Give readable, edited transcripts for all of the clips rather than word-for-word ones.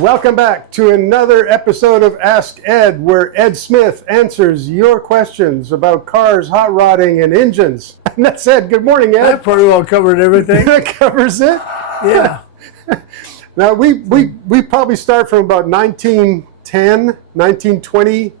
Welcome back to another episode of Ask Ed, where Ed Smith answers your questions about cars, hot rodding, and engines. And that's Ed. Good morning, Ed. That pretty well covered everything. That covers it? Yeah. Now, we probably start from about 1910, 1920,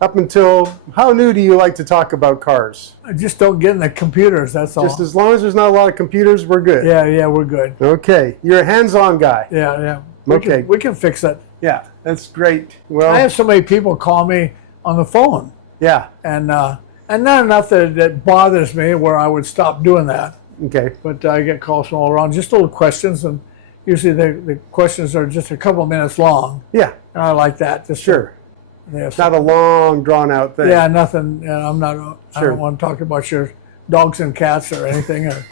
up until, how new do you like to talk about cars? I just don't get in the computers, that's all. Just as long as there's not a lot of computers, we're good. Yeah, we're good. Okay. You're a hands-on guy. Yeah. Okay. We can fix it. Yeah, that's great. Well, I have so many people call me on the phone. Yeah. And not enough that it bothers me where I would stop doing that. Okay. But I get calls from all around, just little questions, and usually the questions are just a couple of minutes long. Yeah. And I like that. Just sure. It's not a long, drawn-out thing. Yeah, nothing. I'm not. Sure. I don't want to talk about your dogs and cats or anything. Or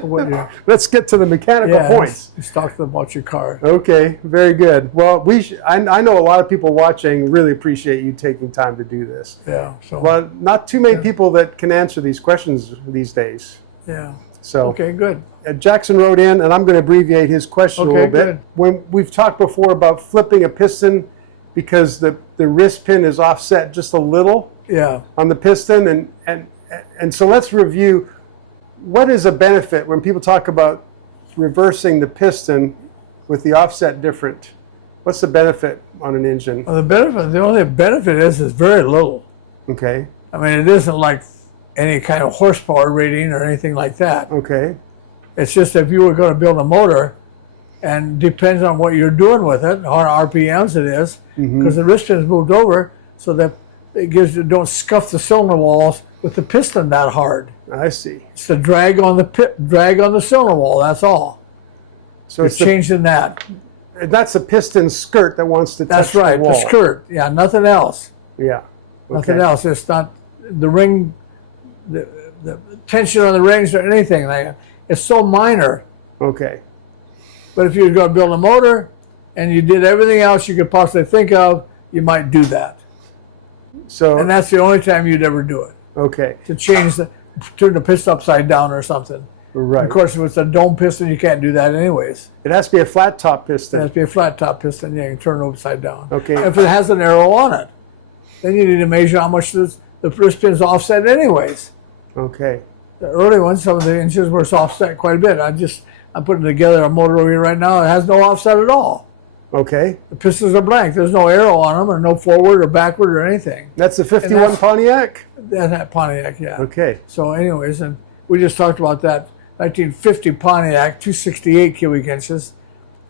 what you. Let's get to the mechanical points. Let's talk about your car. Okay, very good. Well, I know a lot of people watching really appreciate you taking time to do this. Yeah. So. Well, not too many people that can answer these questions these days. Yeah. So. Okay, good. Jackson wrote in, and I'm going to abbreviate his question a little bit. Good. When we've talked before about flipping a piston because the wrist pin is offset just a little. Yeah. On the piston, and so let's review. What is a benefit when people talk about reversing the piston with the offset different? What's the benefit on an engine? Well, the only benefit is very little. Okay. I mean, it isn't like any kind of horsepower rating or anything like that. Okay. It's just if you were going to build a motor, and depends on what you're doing with it, how RPMs it is, because the wrist pin's moved over so that don't scuff the cylinder walls with the piston that hard. I see. It's the drag on the cylinder wall. That's all. So it's changing that. That's a piston skirt that wants to touch the wall. That's right. The skirt. Yeah. Nothing else. Yeah. Okay. Nothing else. It's not the ring, the tension on the rings or anything like that. It's so minor. Okay. But if you're going to build a motor and you did everything else you could possibly think of, you might do that. And that's the only time you'd ever do it. Okay. To turn the piston upside down or something. Right. Of course, if it's a dome piston, you can't do that anyways. It has to be a flat top piston. It has to be a flat top piston. Yeah, you can turn it upside down. Okay. If it has an arrow on it, then you need to measure how much the wrist pin's offset anyways. Okay. The early ones, some of the engines were offset quite a bit. I'm putting together a motor over here right now that has no offset at all. Okay. The pistons are blank. There's no arrow on them, or no forward or backward or anything. That's the 51 Pontiac? That's that Pontiac, yeah. Okay. So anyways, and we just talked about that 1950 Pontiac, 268 cubic inches.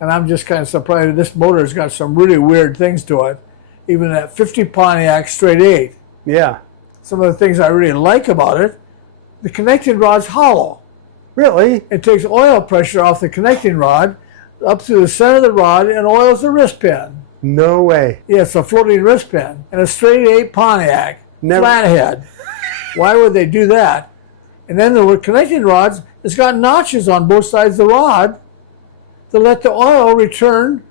And I'm just kind of surprised this motor's got some really weird things to it. Even that 50 Pontiac straight 8. Yeah. Some of the things I really like about it, the connecting rod's hollow. Really? It takes oil pressure off the connecting rod up to the center of the rod and oils the wrist pin. No way. Yeah, it's a floating wrist pin. And a straight 8 Pontiac, Flathead. Why would they do that? And then the connecting rods, it's got notches on both sides of the rod to let the oil return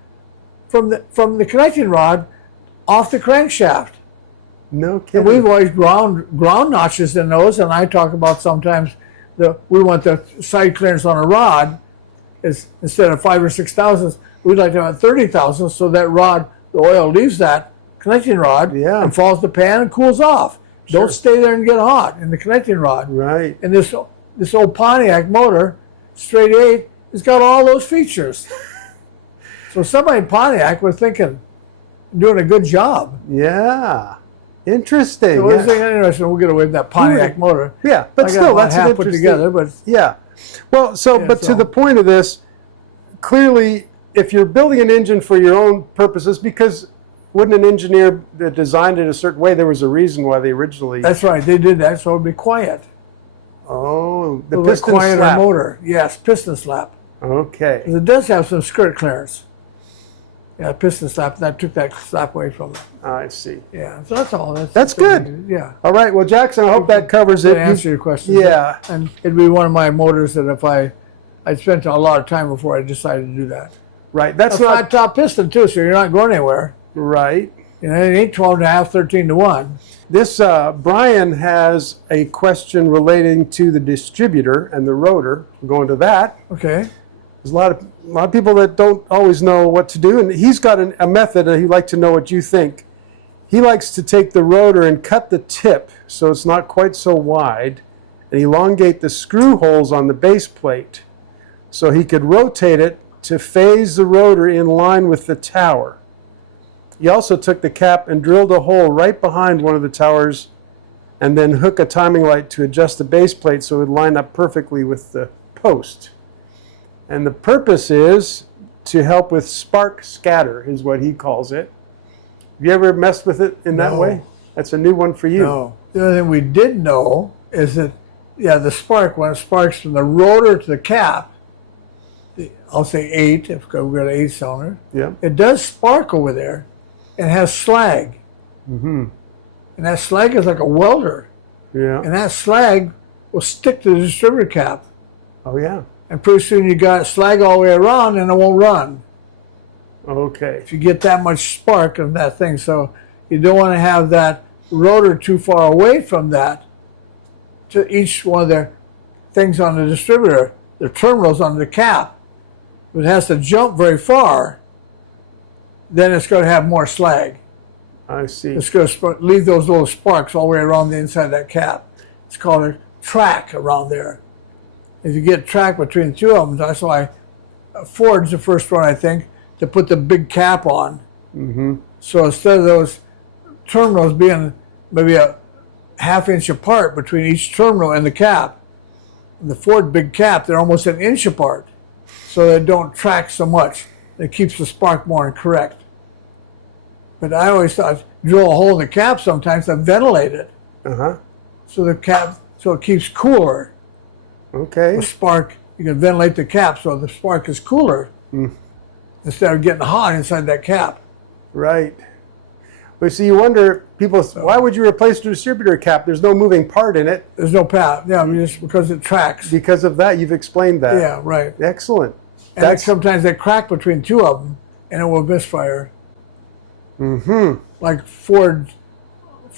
from the connecting rod off the crankshaft. No kidding. And we've always ground notches in those, and I talk about sometimes we want the side clearance on a rod is instead of 5 or 6 thousandths, we'd like to have 30 thousandths so that rod, the oil leaves that connecting rod and falls the pan and cools off. Sure. Don't stay there and get hot in the connecting rod. Right. And this old Pontiac motor, straight 8, has got all those features. So somebody in Pontiac was doing a good job. Yeah. Interesting. So it's interesting. We'll get away from that Pontiac motor. Yeah, but still, that's half interesting. Put together, but yeah. Well, to the point of this, clearly, if you're building an engine for your own purposes, because wouldn't an engineer that designed it a certain way, there was a reason why they originally... That's right, they did that so it would be quiet. Oh, the piston quieter slap. motor. Yes, piston slap. Okay. It does have some skirt clearance. Yeah, piston slap, that took that slap away from it. I see. Yeah, so that's all. That's good. Yeah. All right, well, Jackson, I hope that covers it. To answer your question. Yeah. And it'd be one of my motors that if I'd spent a lot of time before I decided to do that. Right, that's a flat top piston too, so you're not going anywhere. Right. You know, it ain't 12.5, 13-1. This, Brian has a question relating to the distributor and the rotor. We're going to that. Okay. There's a lot of people that don't always know what to do, and he's got a method, and he'd like to know what you think. He likes to take the rotor and cut the tip so it's not quite so wide, and elongate the screw holes on the base plate so he could rotate it to phase the rotor in line with the tower. He also took the cap and drilled a hole right behind one of the towers and then hook a timing light to adjust the base plate so it would line up perfectly with the post. And the purpose is to help with spark scatter, is what he calls it. Have you ever messed with it in that way? That's a new one for you. No. The only thing we did know is that, the spark, when it sparks from the rotor to the cap, I'll say 8, if we've got an 8-cylinder, it does spark over there and has slag. Mm-hmm. And that slag is like a welder. Yeah. And that slag will stick to the distributor cap. Oh, yeah. And pretty soon you got slag all the way around and it won't run. Okay. If you get that much spark of that thing. So you don't want to have that rotor too far away from that to each one of the things on the distributor, the terminals on the cap. If it has to jump very far, then it's going to have more slag. I see. It's going to leave those little sparks all the way around the inside of that cap. It's called a track around there. If you get track between the two of them, that's why Ford's the first one, I think, to put the big cap on. Mm-hmm. So instead of those terminals being maybe a half-inch apart between each terminal and the cap, and the Ford big cap, they're almost an inch apart, so they don't track so much. It keeps the spark more correct. But I always thought, drill a hole in the cap sometimes and ventilate it. Uh-huh. So the cap, so it keeps cooler. Okay. The spark, you can ventilate the cap so the spark is cooler instead of getting hot inside that cap. Right. But so you wonder, people, why would you replace the distributor cap? There's no moving part in it. There's no cap. Yeah, just because it tracks. Because of that, you've explained that. Yeah, right. Excellent. And sometimes they crack between two of them and it will misfire. Mm-hmm. Like Ford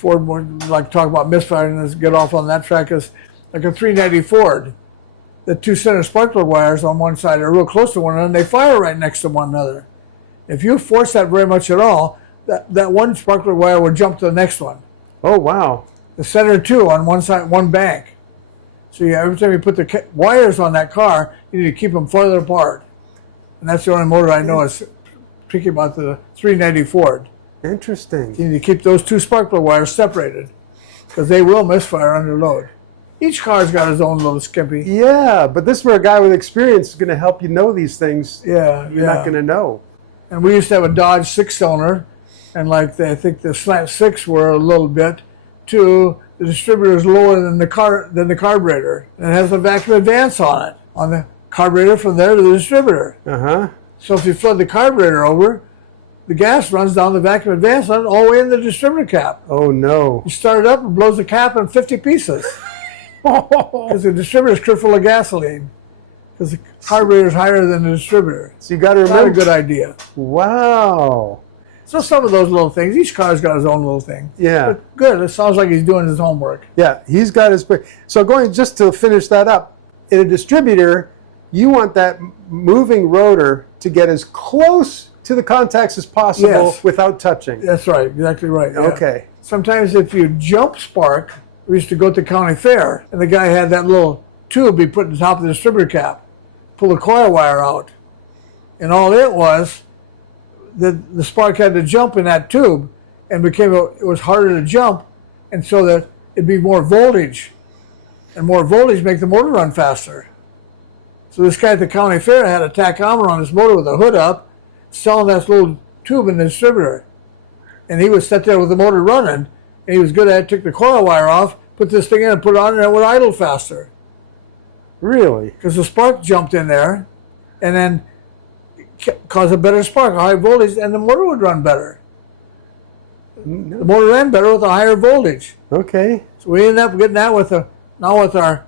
would like talk about misfiring and get off on that track is like a 390 Ford. The two center spark plug wires on one side are real close to one another and they fire right next to one another. If you force that very much at all, that one spark plug wire will jump to the next one. Oh, wow. The center two on one side, one bank. So every time you put the wires on that car, you need to keep them farther apart. And that's the only motor I know is tricky about the 390 Ford. Interesting. You need to keep those two spark plug wires separated because they will misfire under load. Each car's got his own little skimpy. Yeah, but this is where a guy with experience is going to help you know these things. Yeah, you're not going to know. And we used to have a Dodge 6-cylinder, and I think the Slant Six were a little bit too. The distributor is lower than the carburetor, and it has a vacuum advance on it, on the carburetor from there to the distributor. Uh-huh. So if you flood the carburetor over, the gas runs down the vacuum advance on it all the way in the distributor cap. Oh, no. You start it up and blows the cap in 50 pieces. Because the distributor is full of gasoline. Because the carburetor is higher than the distributor. So you got to remember. Not a good idea. Wow. So some of those little things. Each car's got his own little thing. Yeah. But good. It sounds like he's doing his homework. Yeah, he's got his. So going just to finish that up, in a distributor, you want that moving rotor to get as close to the contacts as possible without touching. That's right. Exactly right. Yeah. Okay. Sometimes if you jump spark, we used to go to the county fair, and the guy had that little tube he put on the top of the distributor cap, pull the coil wire out, and all it was, the spark had to jump in that tube, and it was harder to jump, and so that it'd be more voltage, and more voltage make the motor run faster. So this guy at the county fair had a tachometer on his motor with a hood up, selling that little tube in the distributor, and he would sit there with the motor running, and he was good at it, took the coil wire off, put this thing in and put it on, and it would idle faster. Really? Because the spark jumped in there, and then caused a better spark, a high voltage, and the motor would run better. No. The motor ran better with a higher voltage. Okay. So we ended up getting that with our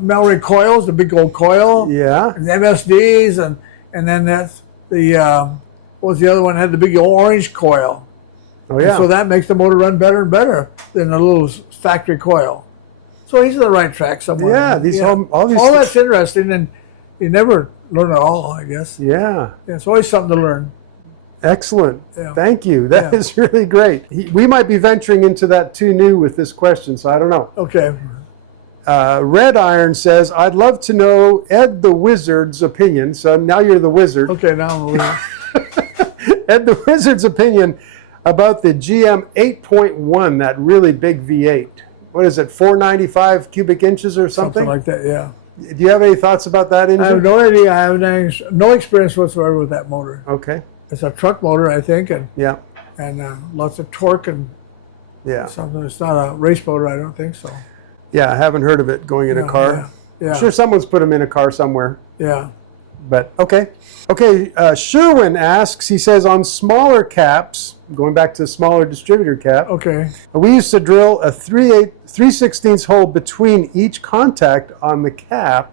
Melry coils, the big old coil. Yeah. And the MSDs, and then that's the what was the other one? Had the big orange coil. Oh yeah. And so that makes the motor run better and better than the little factory coil. So he's on the right track somewhere. Yeah, all these all that's interesting, and You never learn it all, I guess. Yeah. Yeah, it's always something to learn. Excellent. Yeah. Thank you. That is really great. We might be venturing into that too new with this question, so I don't know. Okay. Red Iron says, I'd love to know Ed the Wizard's opinion. So now you're the wizard. Okay, now I'm a wizard. Ed the Wizard's opinion about the GM 8.1, that really big V8. What is it, 495 cubic inches or something? Something like that, yeah. Do you have any thoughts about that engine? I have no idea. I have no experience whatsoever with that motor. Okay. It's a truck motor, I think, and Yeah. lots of torque and Yeah. something. It's not a race motor, I don't think so. Yeah, I haven't heard of it going in a car. Yeah. I'm sure someone's put them in a car somewhere. Yeah. But okay. Okay, Sherwin asks, he says, on smaller caps, going back to the smaller distributor cap, Okay. we used to drill a 3/16 hole between each contact on the cap,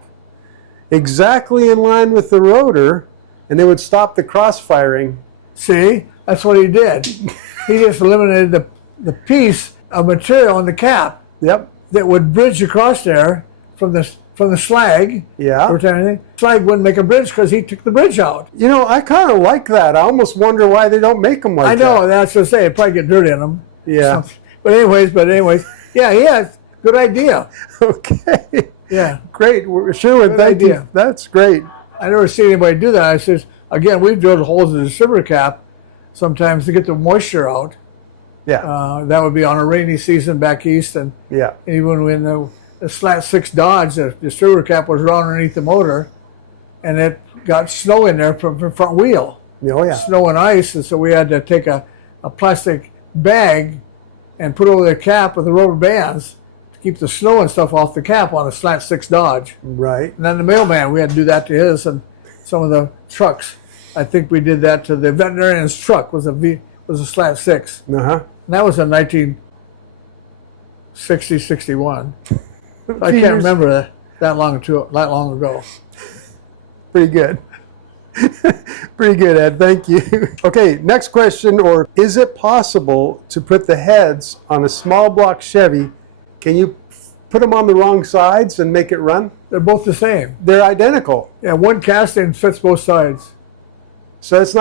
exactly in line with the rotor, and they would stop the cross-firing. See, that's what he did. He just eliminated the piece of material on the cap Yep. that would bridge across there from the slag. Yeah. Or anything. Slag wouldn't make a bridge because he took the bridge out. You know, I kind of like that. I almost wonder why they don't make them like that. I know, that's what I say. It'd probably get dirt in them. Yeah. But anyways, yeah, good idea. Okay. Yeah. Great. Sherwin, Good thank you. idea. That's great. I never seen anybody do that. I says, again, we've drilled holes in the distributor cap sometimes to get the moisture out. Yeah. That would be on a rainy season back east, and Yeah. even when the Slant Six Dodge, the distributor cap was run underneath the motor, and it got snow in there from the front wheel. Oh, yeah. Snow and ice, and so we had to take a plastic bag and put over the cap with the rubber bands to keep the snow and stuff off the cap on a Slant Six Dodge. Right. And then the mailman, we had to do that to his and some of the trucks. I think we did that to the veterinarian's truck, was a Slant Six. Uh-huh. And that was in 1960, 61. I Few can't years- remember that long ago. Pretty good. Pretty good, Ed. Thank you. Okay, next question. Or is it possible to put the heads on a small block Chevy? Can you put them on the wrong sides and make it run? They're both the same. They're identical. Yeah, one casting fits both sides. So it's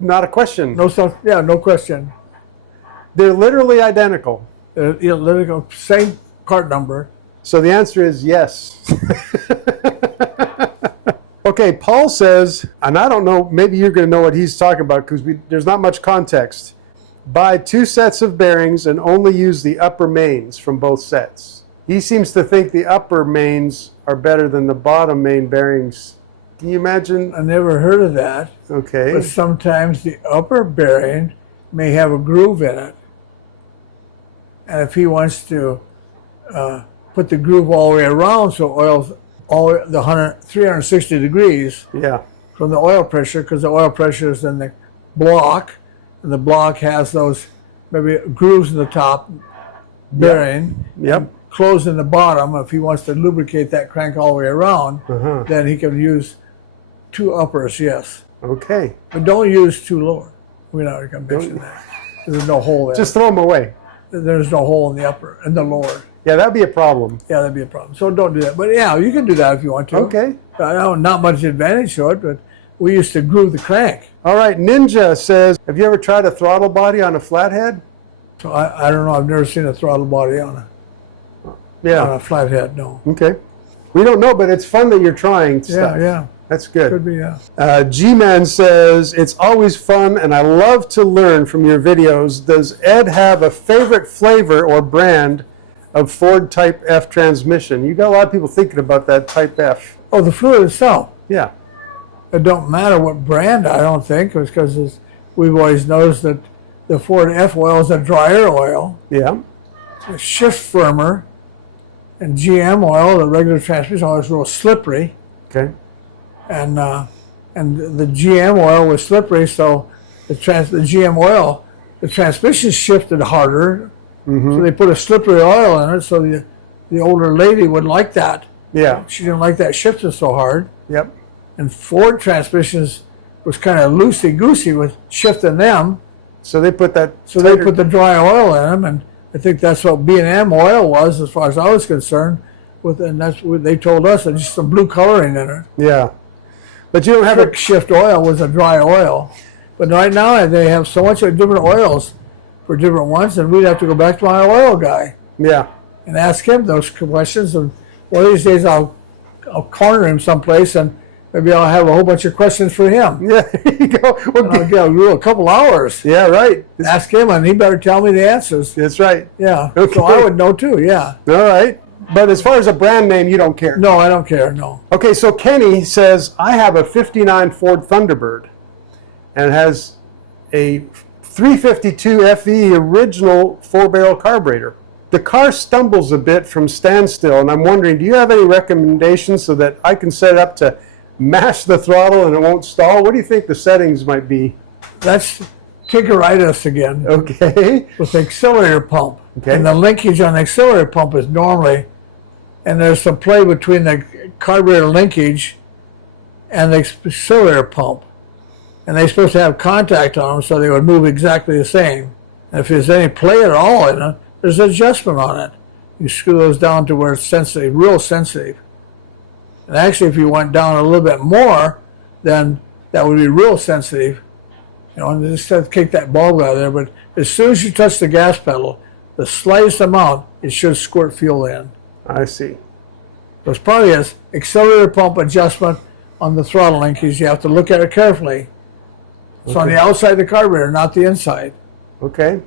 not a question. No stuff. Yeah, no question. They're literally identical. They're same part number. So the answer is yes. Okay, Paul says, and I don't know, maybe you're going to know what he's talking about because there's not much context. Buy 2 sets of bearings and only use the upper mains from both sets. He seems to think the upper mains are better than the bottom main bearings. Can you imagine? I never heard of that. Okay. But sometimes the upper bearing may have a groove in it. And if he wants to put the groove all the way around so oil's all the 360 degrees Yeah. from the oil pressure, because the oil pressure is in the block, and the block has those maybe grooves in the top bearing, Yep. closed in the bottom. If he wants to lubricate that crank all the way around, Uh-huh. then he can use 2 uppers, yes. Okay. But don't use 2 lower. We're not going to mention that. There's no hole there. Just throw them away. There's no hole in the upper and the lower. Yeah, that'd be a problem. Yeah, that'd be a problem. So don't do that. But yeah, you can do that if you want to. Okay. I know not much advantage to it, but we used to groove the crank. All right, Ninja says, have you ever tried a throttle body on a flathead? So I don't know. I've never seen a throttle body on a flathead. No. Okay. We don't know, but it's fun that you're trying stuff. Yeah. That's good. Could be. Yeah. G-Man says, it's always fun and I love to learn from your videos. Does Ed have a favorite flavor or brand of Ford Type F transmission? You got a lot of people thinking about that Type F. Oh, the fluid itself. Yeah. It don't matter what brand. I don't think, because we've always noticed that the Ford F oil is a drier oil. Yeah. It's shift firmer, and GM oil, the regular transmission oil, is real slippery. Okay. And the GM oil was slippery, so the GM oil, the transmission shifted harder, so they put a slippery oil in it, so the older lady would like that. Yeah. She didn't like that shifting so hard. Yep. And Ford transmissions was kind of loosey-goosey with shifting them, So they put that. so they put the dry oil in them, and I think that's what B&M oil was, as far as I was concerned, and that's what they told us. It's just some blue coloring in it. Yeah. But you don't have Quick shift oil was a dry oil. But right now they have so much of different oils for different ones, and we'd have to go back to my oil guy Yeah. and ask him those questions. And one of these days I'll corner him someplace, and maybe I'll have a whole bunch of questions for him. Yeah, there you go. And I'll get a couple hours. Yeah, right. Ask him, and he better tell me the answers. That's right. Yeah. Okay. So I would know too, yeah. All right. But as far as a brand name, you don't care. No, I don't care, no. Okay, so Kenny says, I have a 59 Ford Thunderbird, and it has a 352 FE original 4-barrel carburetor. The car stumbles a bit from standstill, and I'm wondering, do you have any recommendations so that I can set it up to mash the throttle and it won't stall? What do you think the settings might be? That's Parkerized again Okay. with the accelerator pump. Okay. And the linkage on the accelerator pump is normally, and there's some play between the carburetor linkage and the accelerator pump. And they're supposed to have contact on them so they would move exactly the same. And if there's any play at all in it, there's an adjustment on it. You screw those down to where it's sensitive, real sensitive. And actually, if you went down a little bit more, then that would be real sensitive. You know, and just have to kick that bulb out of there. But as soon as you touch the gas pedal, the slightest amount, it should squirt fuel in. I see. So it's probably an accelerator pump adjustment on the throttle linkage. You have to look at it carefully. It's on the outside of the carburetor, not the inside. Okay.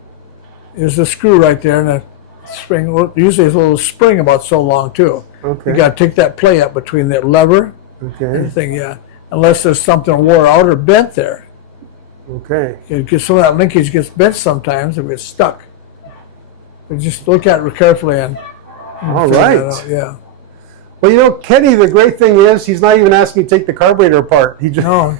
There's a screw right there, and a spring. Usually it's a little spring about so long too. Okay. You got to take that play up between the lever and Okay. the thing, yeah. Unless there's something wore out or bent there. Okay. Some of that linkage gets bent sometimes and gets stuck. But just look at it carefully and All figure that right. out, yeah. Well, you know, Kenny, the great thing is he's not even asking me to take the carburetor apart. He just, No,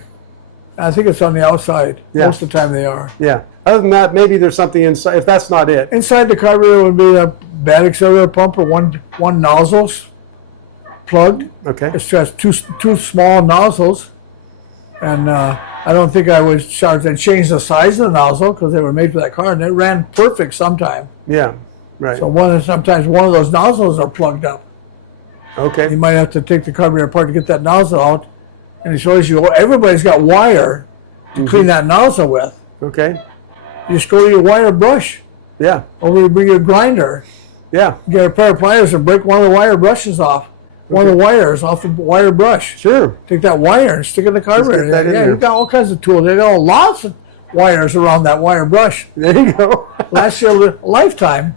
I think it's on the outside. Yeah. Most of the time they are. yeah. Other than that, maybe there's something inside, if that's not it. Inside the carburetor would be a bad accelerator pump or one nozzle plugged. Okay. It's just two small nozzles, and I don't think I would change the size of the nozzle because they were made for that car, and it ran perfect sometime. Yeah. Right. So sometimes one of those nozzles are plugged up. You Okay. might have to take the carburetor apart to get that nozzle out, and it shows you everybody's got wire to clean that nozzle with. Okay. You just go to your wire brush Yeah. over your grinder. Yeah. Get a pair of pliers and break one of the wire brushes off. One of the wires off the wire brush. Sure. Take that wire and stick it in the carburetor. that in Yeah, there. you've got all kinds of tools. They got lots of wires around that wire brush. There you go. Lasts you a lifetime.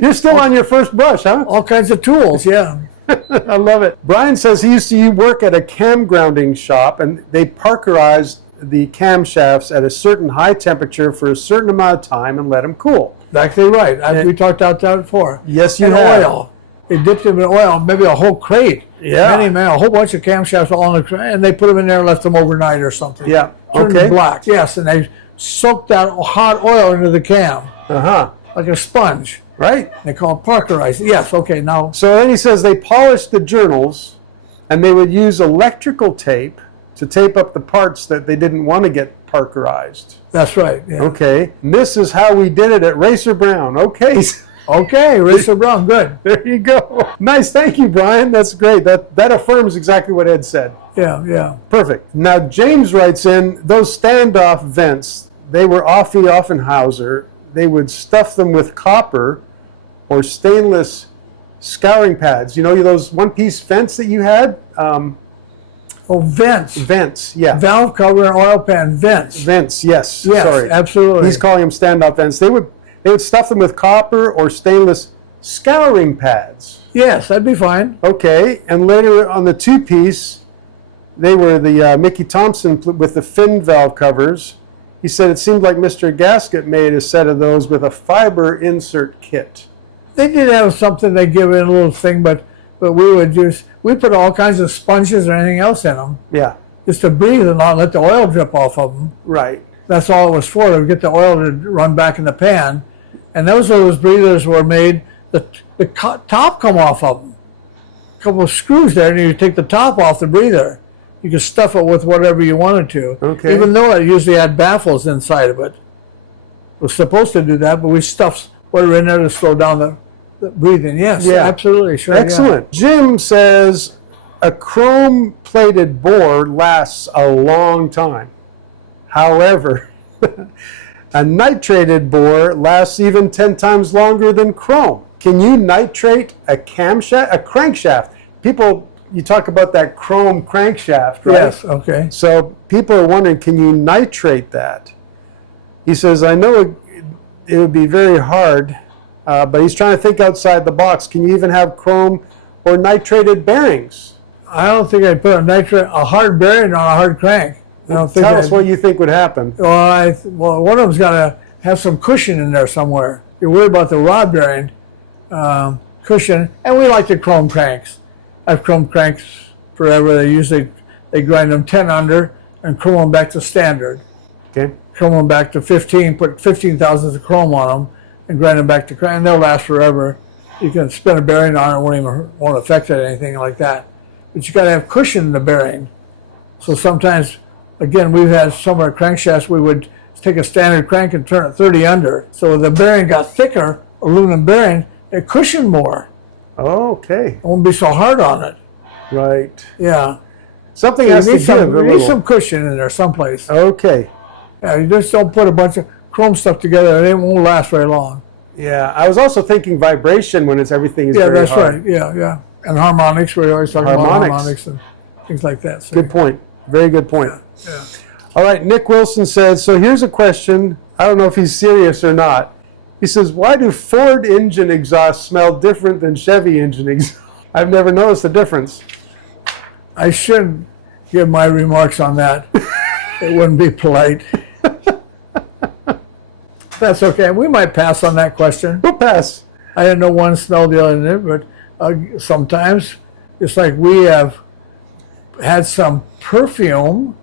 You're still on your first brush, huh? All kinds of tools, yeah. I love it. Brian says he used to work at a cam grounding shop, and they parkerized the camshafts at a certain high temperature for a certain amount of time and let them cool. Exactly right. We talked about that before. Yes, you and have. oil. They dipped them in oil, maybe a whole crate. Yeah. A whole bunch of camshafts all in the crate, and they put them in there and left them overnight or something. Yeah. Turned Okay. black, yes, and they soaked that hot oil into the cam Uh-huh. like a sponge. Right. They call it Parkerized. Yes, okay, now. So then he says they polished the journals, and they would use electrical tape to tape up the parts that they didn't want to get parkerized. That's right. Yeah. Okay. And this is how we did it at Racer Brown. Okay. Okay, Racer Brown, good. There you go. Nice. Thank you, Brian. That's great. That affirms exactly what Ed said. Yeah, yeah. Perfect. Now, James writes in, those standoff vents, they were Offenhauser. They would stuff them with copper or stainless scouring pads. You know those one-piece vents that you had? Oh, vents. Vents, yeah. Valve cover and oil pan vents. Vents, yes. Yes, Sorry. absolutely. He's calling them standoff vents. They would stuff them with copper or stainless scouring pads. Yes, that'd be fine. Okay, and later on the two-piece, they were the Mickey Thompson with the fin valve covers. He said it seemed like Mr. Gasket made a set of those with a fiber insert kit. They did have something they give in a little thing, but we put all kinds of sponges or anything else in them Yeah, just to breathe and not let the oil drip off of them. right. That's all it was for, to get the oil to run back in the pan. And those breathers were made, the top come off of them. A couple of screws there, and you take the top off the breather. You could stuff it with whatever you wanted to. Okay. Even though it usually had baffles inside of it. It was supposed to do that, but we stuffed whatever in there to slow down breathing, yes, Yeah. absolutely, sure. Excellent. Jim says a chrome-plated bore lasts a long time. However, a nitrated bore lasts even 10 times longer than chrome. Can you nitrate a crankshaft? People, you talk about that chrome crankshaft, right? Yes, okay. So people are wondering, can you nitrate that? He says, I know it would be very hard, but he's trying to think outside the box. Can you even have chrome or nitrated bearings? I don't think I'd put a hard bearing on a hard crank. I don't think Tell us what you think would happen. Well, one of them's got to have some cushion in there somewhere. You're worried about the rod bearing cushion, and we like the chrome cranks. I've chrome cranks forever. They grind them 10 under and chrome them back to standard. Okay. Chrome them back to 15, put 15 thousandths of chrome on them, and grind them back to crank, and they'll last forever. You can spin a bearing on it, won't affect it or anything like that. But you got to have cushion in the bearing. So sometimes, again, we've had some of our crankshafts, we would take a standard crank and turn it 30 under. So the bearing got thicker, aluminum bearing, it cushioned more. Oh, okay. It won't be so hard on it. Right. Yeah. Something So has to give a you need little. some cushion in there someplace. Okay. Yeah, you just don't put a bunch of chrome stuff together, it won't last very long. Yeah. I was also thinking vibration when everything is Yeah, very that's hard. right. Yeah. And harmonics, we're always talking about Harmonics. harmonics and things like that. So, Good point. Very good point. yeah. All right, Nick Wilson says, so here's a question. I don't know if he's serious or not. He says, why do Ford engine exhausts smell different than Chevy engine exhausts? I've never noticed the difference. I should give my remarks on that. It wouldn't be polite. That's okay. We might pass on that question. We'll pass. I didn't know one smelled the other than it, but sometimes, it's like we have had some perfume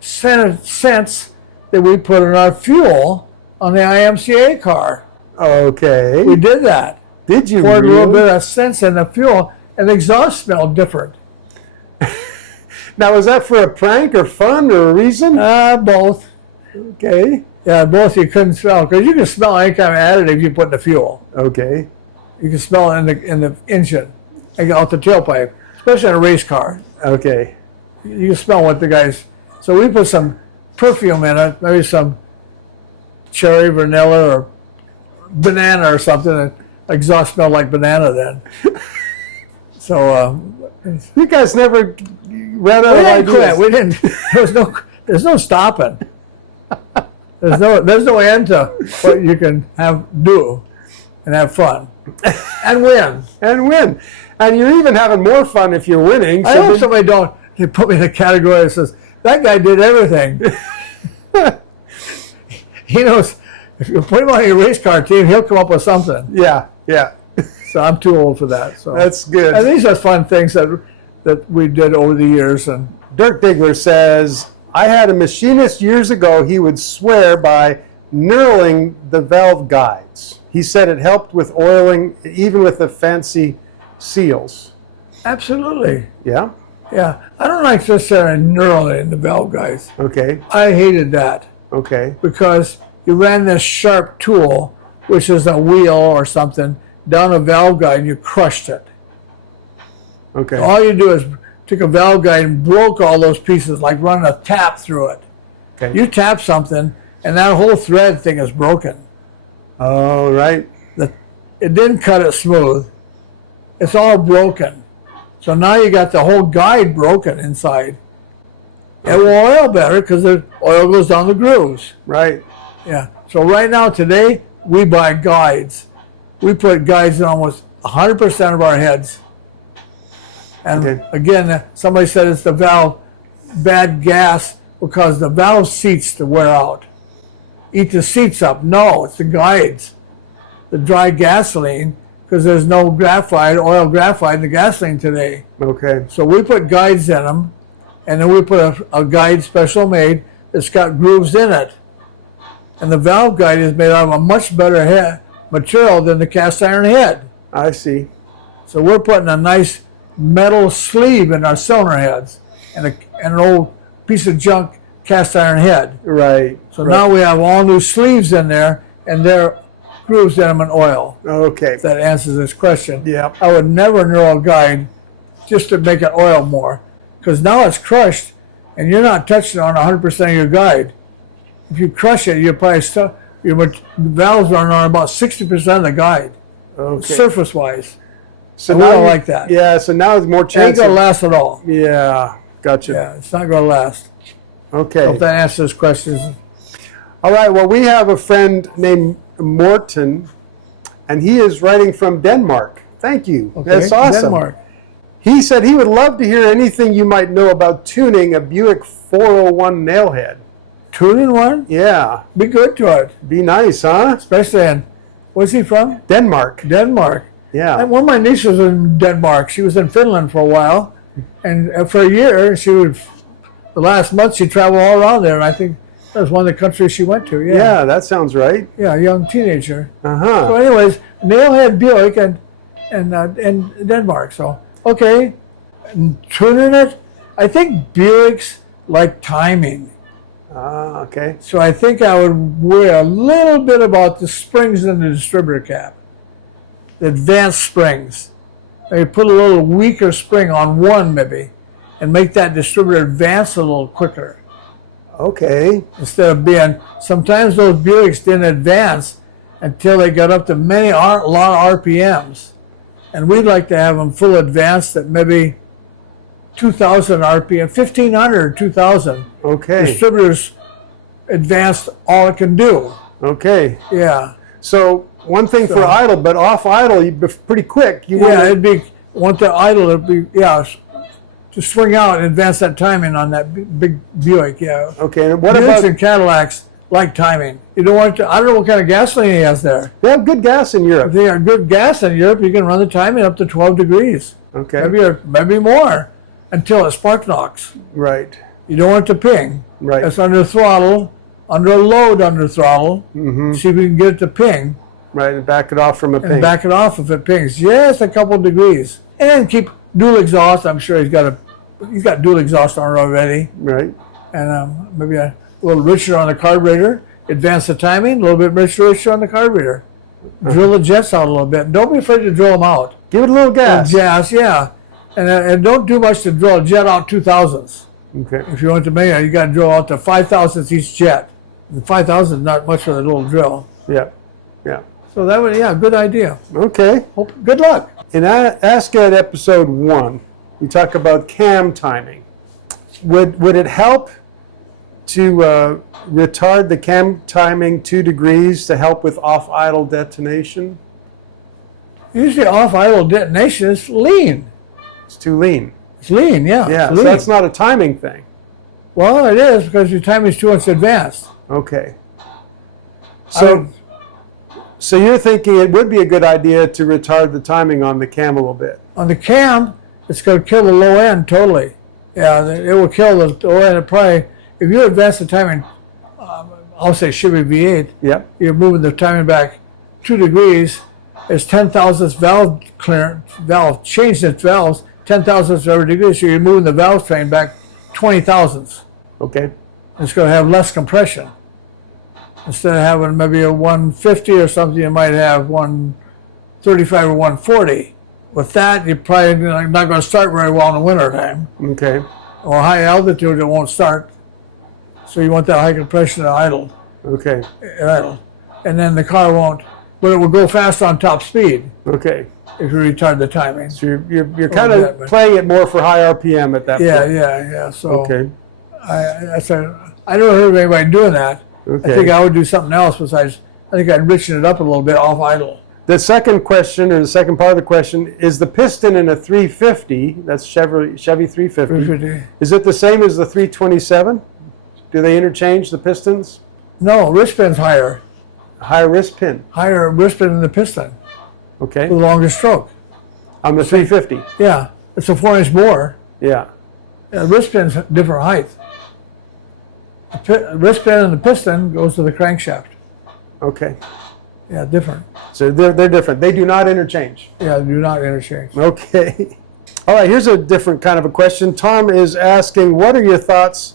scents that we put in our fuel on the IMCA car. Okay. We did that. Did you Poured a little really? bit of scents in the fuel, and the exhaust smelled different. Now, was that for a prank or fun or a reason? Both. Okay. Yeah, both you couldn't smell, because you can smell any kind of additive you put in the fuel. Okay. You can smell it in the engine, and out the tailpipe, especially in a race car. Okay. You can smell what the guys. So we put some perfume in it, maybe some cherry, vanilla, or banana or something. And exhaust smelled like banana then. So You guys never ran out we of didn't ideas. quit. We didn't. There's no stopping. There's no end to what you can do and have fun and win. And win. And you're even having more fun if you're winning. I so hope then- somebody don't. They put me in a category that says that guy did everything. He knows if you put him on your race car team, he'll come up with something. Yeah, yeah. So I'm too old for that. So That's good. And these are fun things that we did over the years. And Dirk Diggler says, I had a machinist years ago, he would swear by knurling the valve guides. He said it helped with oiling, even with the fancy seals. absolutely, Yeah? yeah. I don't like just knurling the valve guys. Okay, I hated that okay. because you ran this sharp tool, which is a wheel or something, down a valve guide and you crushed it. Okay. All you do is took a valve guide and broke all those pieces, like running a tap through it. Okay. You tap something, and that whole thread thing is broken. Oh, right. It didn't cut it smooth. It's all broken. So now you got the whole guide broken inside. It will oil better because the oil goes down the grooves. Right. Yeah. So right now, today, we buy guides. We put guides in almost 100% of our heads. And Okay. again, somebody said it's the valve, bad gas, because the valve seats to wear out. Eat the seats up. No, it's the guides. The dry gasoline, because there's no graphite, oil graphite in the gasoline today. Okay. So we put guides in them, and then we put a guide special made that's got grooves in it. And the valve guide is made out of a much better material than the cast iron head. I see. So we're putting a nice metal sleeve in our cylinder heads and an old piece of junk cast iron head. Right. So right. now we have all new sleeves in there, and they're grooves in them in oil. Okay. If that answers this question. Yeah. I would never knurl a guide just to make it oil more, because now it's crushed, and you're not touching on 100% of your guide. If you crush it, you're probably still, your valves are on about 60% of the guide, Okay. surface-wise. So we now don't like that. Yeah. So now it's more It ain't chance. gonna last at all. Yeah. Gotcha. Yeah, it's not gonna last. Okay. Hope that answers questions. All right. Well, we have a friend named Morton, and he is writing from Denmark. Thank you. Okay, That's awesome. Denmark. He said he would love to hear anything you might know about tuning a Buick 401 Nailhead. Tuning one? Yeah. Be good to it. Be nice, huh? Especially in, where's he from? Denmark. Denmark. Yeah. And one of my nieces was in Denmark. She was in Finland for a while. And for a year, the last month she traveled all around there. And I think that was one of the countries she went to. Yeah. Yeah, that sounds right. Yeah, a young teenager. Uh-huh. So anyways, Nailhead, Buick, and Denmark. So, okay. And tuning it, I think Buicks like timing. Okay. So I think I would worry a little bit about the springs in the distributor-cap. The advanced springs. Maybe put a little weaker spring on one maybe and make that distributor advance a little quicker. Okay. Instead of being, sometimes those Buicks didn't advance until they got up to a lot of RPMs. And we'd like to have them full advanced at maybe 2,000 RPM, 1,500, 2,000. Okay. Distributors advanced all it can do. Okay. Yeah. So one thing for idle, but off idle, you'd be pretty quick. It'd be, want the idle, it'd be, to swing out and advance that timing on that big Buick, yeah. Okay. And what Buicks about? and Cadillacs like timing. You don't want to, I don't know what kind of gasoline he has there. They have good gas in If Europe. they are good gas in Europe, you can run the timing up to 12 degrees. Okay. Maybe more until it spark knocks. Right. You don't want it to ping. Right. That's under throttle, under a load under throttle. Mm-hmm. See if we can get it to ping. Right. And back it off from a And ping. back it off if it pings just a couple degrees. And then keep dual exhaust. I'm sure he's got dual exhaust on it already. Right. And maybe a little richer on the carburetor. Advance the timing, a little bit richer on the carburetor. Drill the jets out a little bit. Don't be afraid to drill them out. Give it a little gas. Gas, yeah. And don't do much to drill a jet out 2,000s. Okay. If you want to make it, you got to drill out to 5,000s each jet. The 5,000 is not much for the little drill. Yeah. Yeah. So that would, good idea. Okay. Good luck. In Ask Ed episode 1, we talk about cam timing. Would it help to retard the cam timing 2 degrees to help with off-idle detonation? Usually off-idle detonation is lean. It's too lean. It's lean, yeah. Yeah, it's so lean. that's not a timing thing. Well, it is because your timing is too much advanced. Okay. So you're thinking it would be a good idea to retard the timing on the cam a little bit. On the cam, it's going to kill the low end totally. Yeah, it will kill the low end. Probably, if you advance the timing, I'll say Chevy V8, Yep. you're moving the timing back 2 degrees. It's 10,000th valve clearance, change its valves, 10,000ths every degree, so you're moving the valve train back 20,000ths. Okay. It's going to have less compression. Instead of having maybe a 150 or something, you might have 135 or 140. With that, you're probably not going to start very well in the wintertime. Okay. Or high altitude, it won't start. So you want that high compression at idle. Okay. And then the car won't, but it will go fast on top speed Okay. if you retard the timing. So you're kind of playing it more for high RPM at that point. Yeah. So Okay. I never heard of anybody doing that. Okay. I think I would do something else besides, I think I'd richen it up a little bit off idle. The second question, or the second part of the question, is the piston in a 350, that's Chevy 350, is it the same as the 327? Do they interchange the pistons? No, wrist pin's higher. Higher wrist pin. Higher wrist pin than the piston. Okay. The longer stroke. On the 350? Yeah. It's a 4-inch bore. Yeah. The wrist pin's different height. The wrist pin and the piston goes to the crankshaft. Okay. Yeah, different. So they're different. They do not interchange. Yeah, do not interchange. Okay. All right, here's a different kind of a question. Tom is asking, what are your thoughts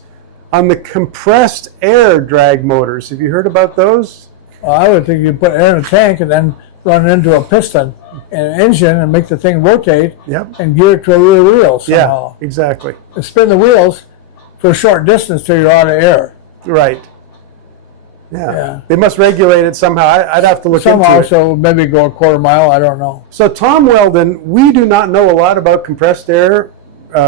on the compressed air drag motors? Have you heard about those? Well, I would think you'd put air in a tank and then run it into a piston and an engine and make the thing rotate. Yep. And gear it to a rear wheel somehow. Yeah, exactly. And spin the wheels for a short distance till you're out of air. Right. Yeah. Yeah. They must regulate it somehow. I'd have to look Somehow, into it. so maybe go a quarter mile, I don't know. So Tom Weldon, we do not know a lot about compressed air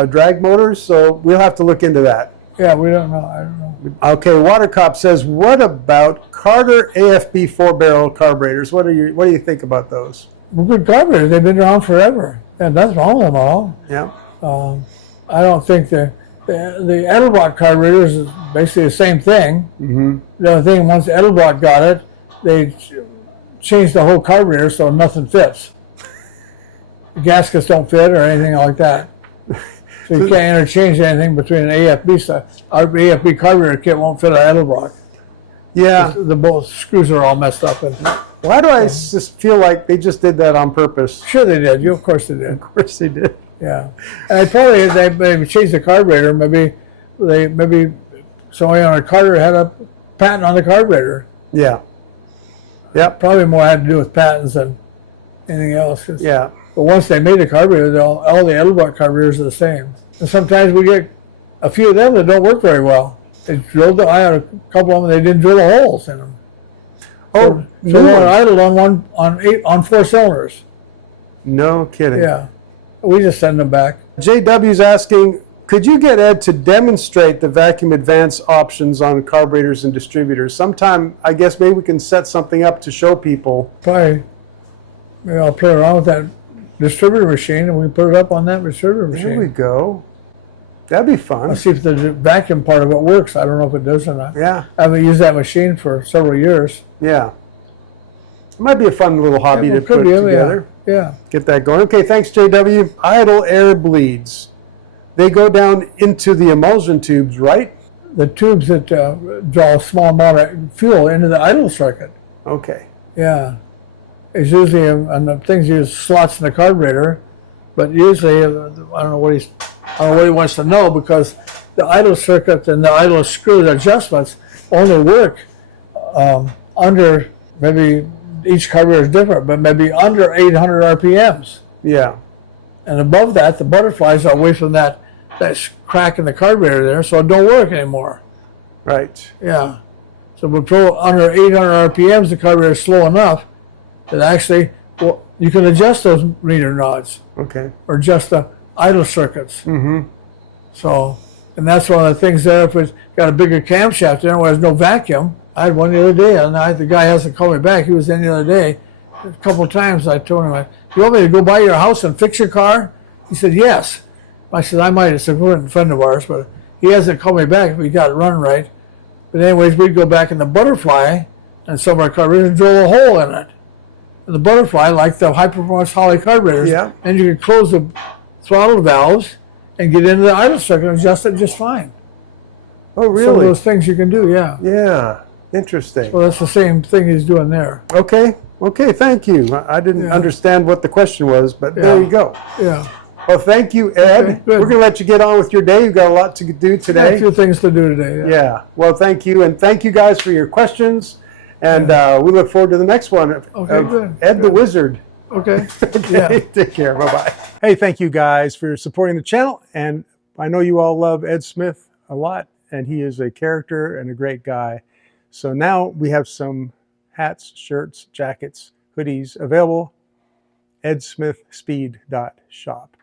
drag motors, so we'll have to look into that. Yeah, we don't know. I don't know. Okay, Watercop says, what about Carter AFB 4-barrel carburetors? What do you think about those? Well, good carburetors, they've been around forever. And that's wrong with them all. Yeah. I don't think the Edelbrock carburetors is basically the same thing. Mm-hmm. The only thing, once Edelbrock got it, they changed the whole carburetor so nothing fits. The gaskets don't fit or anything like that. So you can't interchange anything between an AFB side. Our AFB carburetor kit won't fit an Edelbrock. Yeah. The both screws are all messed up. And Why do I just feel like they just did that on purpose? sure they did. Of course they did. Of course they did. Yeah, and they changed the carburetor. Maybe somebody on a carburetor had a patent on the carburetor. Yeah. Yep. Probably more had to do with patents than anything else. Yeah. But once they made the carburetor, all the Edelbrock carburetors are the same. And sometimes we get a few of them that don't work very well. They drilled I had a couple of them. They didn't drill the holes in them. Oh, so they were idled on 4 cylinders. No kidding. Yeah, we just send them back. JW's asking, could you get Ed to demonstrate the vacuum advance options on carburetors and distributors? Sometime, I guess maybe we can set something up to show people. Probably, maybe I'll play around with that distributor machine and we put it up on that distributor machine. There we go. That'd be fun. Let's see if the vacuum part of it works. I don't know if it does or not. Yeah. I haven't used that machine for several years. Yeah. It might be a fun little hobby to put together. Yeah. Get that going. Okay, thanks, JW. Idle air bleeds. They go down into the emulsion tubes, right? The tubes that draw a small amount of fuel into the idle circuit. Okay. Yeah. It's usually, and the things use slots in the carburetor, but usually, I don't know what he wants to know, because the idle circuit and the idle screw adjustments only work under, maybe each carburetor is different, but maybe under 800 RPMs. Yeah. And above that, the butterflies are away from that crack in the carburetor there, so it don't work anymore. Right. Yeah. So if we throw under 800 RPMs, the carburetor is slow enough that actually, well, you can adjust those meter nods. Okay. Or adjust the idle circuits. Mm-hmm. So, and that's one of the things there. If it's got a bigger camshaft there where there's no vacuum. I had one the other day, and the guy hasn't called me back. He was in the other day. A couple of times I told him, you want me to go by your house and fix your car? He said, yes. I said, I might. It's a good friend of ours, but he hasn't called me back if we got it running right. But anyways, we'd go back in the butterfly, and some of our carburetors and drill a hole in it. And the butterfly, like the high-performance Holly carburetors, Yeah. and you could close the throttle valves and get into the idle circuit and adjust it just fine. Oh, really? Some of those things you can do, yeah. Yeah. Interesting. Well, that's the same thing he's doing there. Okay. Okay, thank you. I didn't understand what the question was, but there you go. Yeah. Well, thank you, Ed. Okay, good. We're going to let you get on with your day. You've got a lot to do Got today. a few things to do today. Yeah. Well, thank you. And thank you guys for your questions. And we look forward to the next one of good. Ed the Wizard. Okay. Okay. Yeah. Take care. Bye-bye. Hey, thank you guys for supporting the channel. And I know you all love Ed Smith a lot. And he is a character and a great guy. So now we have some hats, shirts, jackets, hoodies available. EdSmithSpeed.shop.